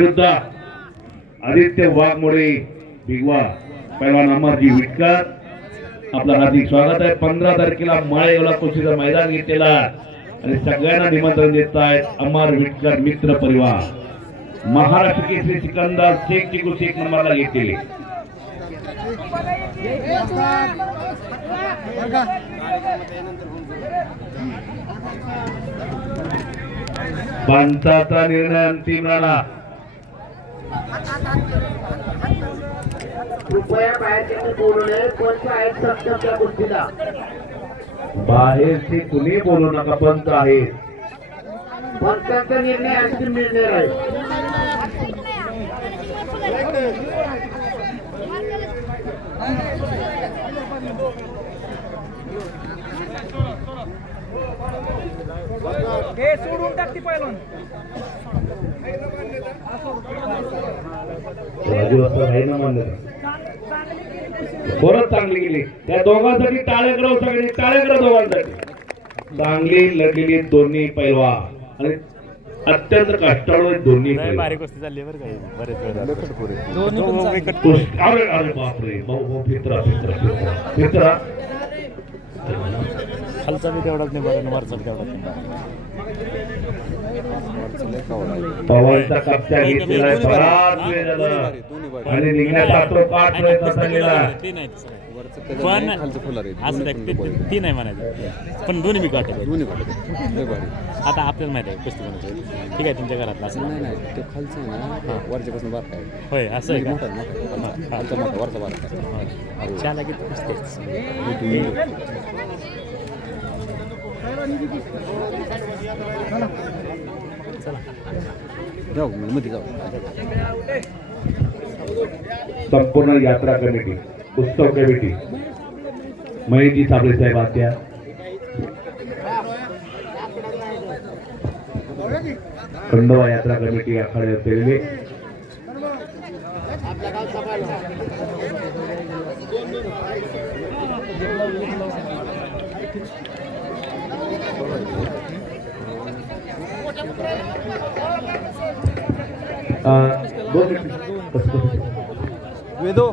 विरुद्ध आदित्य वाघमोडे भिगवा. पैलवान अमरजी विटकर. आपलं हार्दिक स्वागत आहे. पंधरा तारखेला माळेगावला कुस्तीचं मैदान घेतलेला आणि सगळ्यांना निमंत्रण देत आहेत अमर विटकर मित्र परिवार. महाराष्ट्र केसरी सिकंदर शेख ची कुस्ती एक नंबरला घेतलेली. पंचाचा निर्णय अंतिम राहिला कृपया बाहेरचे बोलू नये आहेत सप्तमच्या गोष्टीला बाहेरचे कुणी बोलू नका पंच आहे पंचांचा निर्णय आणखी मिळणार आहे. हे सोडून टाकते पहिलं खरंच चांगली गेली. त्या दोघांसाठी टाळे करव सगळे टाळे करव दोघांसाठी. चांगली लढलेली दोन्ही पैलवा. आणि अत्यंत कष्टाळू दोन्ही बापरे. भाऊ भाऊ फित्रा फित्रा फित्रा. फित्रा. खालचा बी तेवढाच नाही बरं वरचा तेवढाच नाही. बरं. पवारचा कप्चा घेतलेला आहे बराच वेळ झाला. आणि निघण्याचा तो चाललेला नाही. पण असं ते- नाही म्हणायचं. पण दोन्ही मी काटे आता आपल्याला माहिती आहे कुस्ती कोणाचं ठीक आहे तुमच्या घरातलं असं नाही नाही ते खालचं आहे ना वरच्यापासून बार काय होय असं आहे मोठा का? मोठा खालचा मोठा वरचा बार काय चहा लागेल कुस्तीच जाऊ मध्ये जाऊ संपूर्ण यात्रा कमिटी उत्सव कमिटी महेशजी साबळे साहेब आत्या. खंडोबा यात्रा कमिटी आखाडे असलेले अं, दोन मिनिटं. कसं- कसं? वेदो.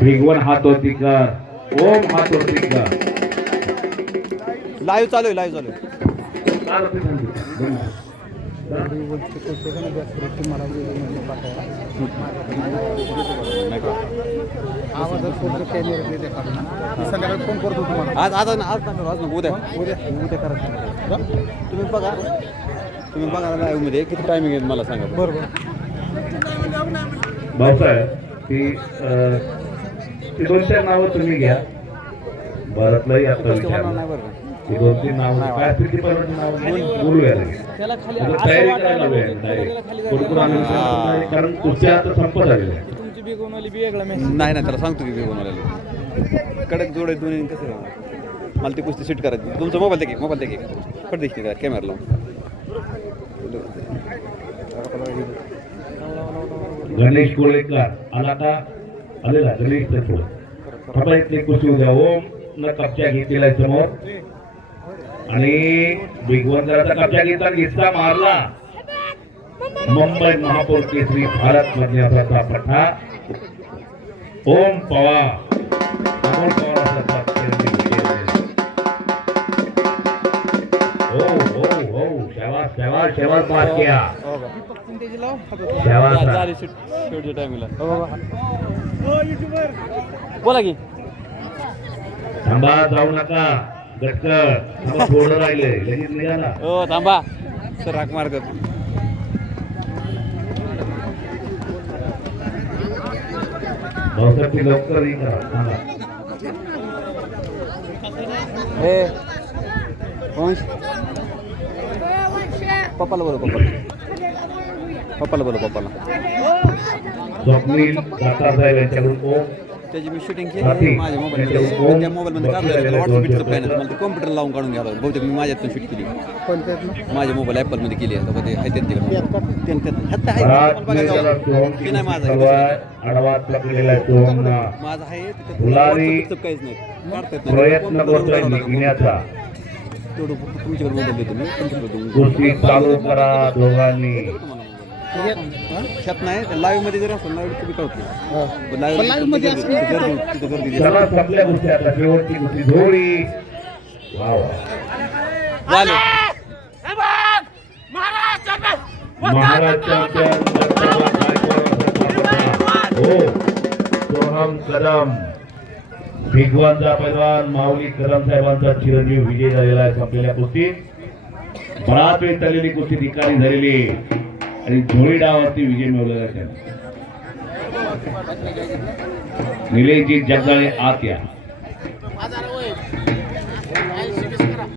भिगवण हातोटी कर ओम हातोटी कर लाईव्ह चालू आहे लाईव्ह चालू आहे. संध्याकाळी फोन करतो तुम्हाला आज आज आज आज उद्या. उद्या. उद्या करा तुम्ही बघा. तुम्ही बघा लाईव्हमध्ये किती टायमिंग आहे मला सांगा. बरोबर. भाऊसाहेब ती अं, ती दोन चार नावं तुम्ही घ्या. भारतलाही आता विचार ती दोन तीन नावं काय असतील ती पहिल्यांदा नावं बोलूया तयारी करायला कारण आता संपत आहे. नाही नाही त्याला सांगतो की मी बनवलेलं. कडक जोड आहे दोन्ही कसं? मला ती कुस्ती सीट करायची. तुमचा मोबाईल दे की मोबाईल दे की. कट देखील का कॅमेरा लावून. गणेश कोळेकर आला का आलेला गणेश तत्व आता इथले कुस्ती उद्या ओम न कब्जा घेतलेला समोर. आणि भिगवंतराचा कब्जा घेतला घेतला मारला. मुंबई महापौर केसरी भारत मधल्या प्रथा पठा ओम पवा. ओम पवार ओ ओ ओ हो हो हो. शाबास मार किया. सीट शेवटच्या टायमिंगला बोला की. थांबा जाऊ नका. निघाला हो थांबा. सर राख मारतात लवकर हे हे पप्पाला बोलो पप्पाला. पप्पाला बोलो पप्पाला. त्याची मी शूटिंग केली माझ्या मोबाईल त्या मोबाईलमध्ये काढलं व्हॉट्सअप बिटचं प्लॅन. मला ते कॉम्प्युटर लावून काढून घ्यावं. बहुतेक मी माझ्यातून शूट केली. माझ्या मोबाईल ॲपलमध्ये केली आता ते आहे ते तिकडे ते- ते- ह्यात आहे बघा ते नाही माझा माझा आहे बिटचं काहीच नाही. काढता येत नाही. तेवढं तुमच्याकडे मोबाईल देतो मी. तुमच्याकडे दोघांनी. शेत नाही लाईव्हमध्ये जर असेल लाईव्ह तुम्ही कळत लाईव्हमध्ये गर्दी गर्दी. चला आता शेवटची हो. सोहम कदम. भिगवानचा पैलवान माऊली कदम साहेबांचा चिरंजीव विजय झालेला आहे संपलेल्या कुस्तीत बराच वेळ चाललेली कुस्ती ठिकाणी झालेली. आणि झोळी डावावरती विजय मिळवलेला आहे त्याने निलेशजी जगदाळे आत या.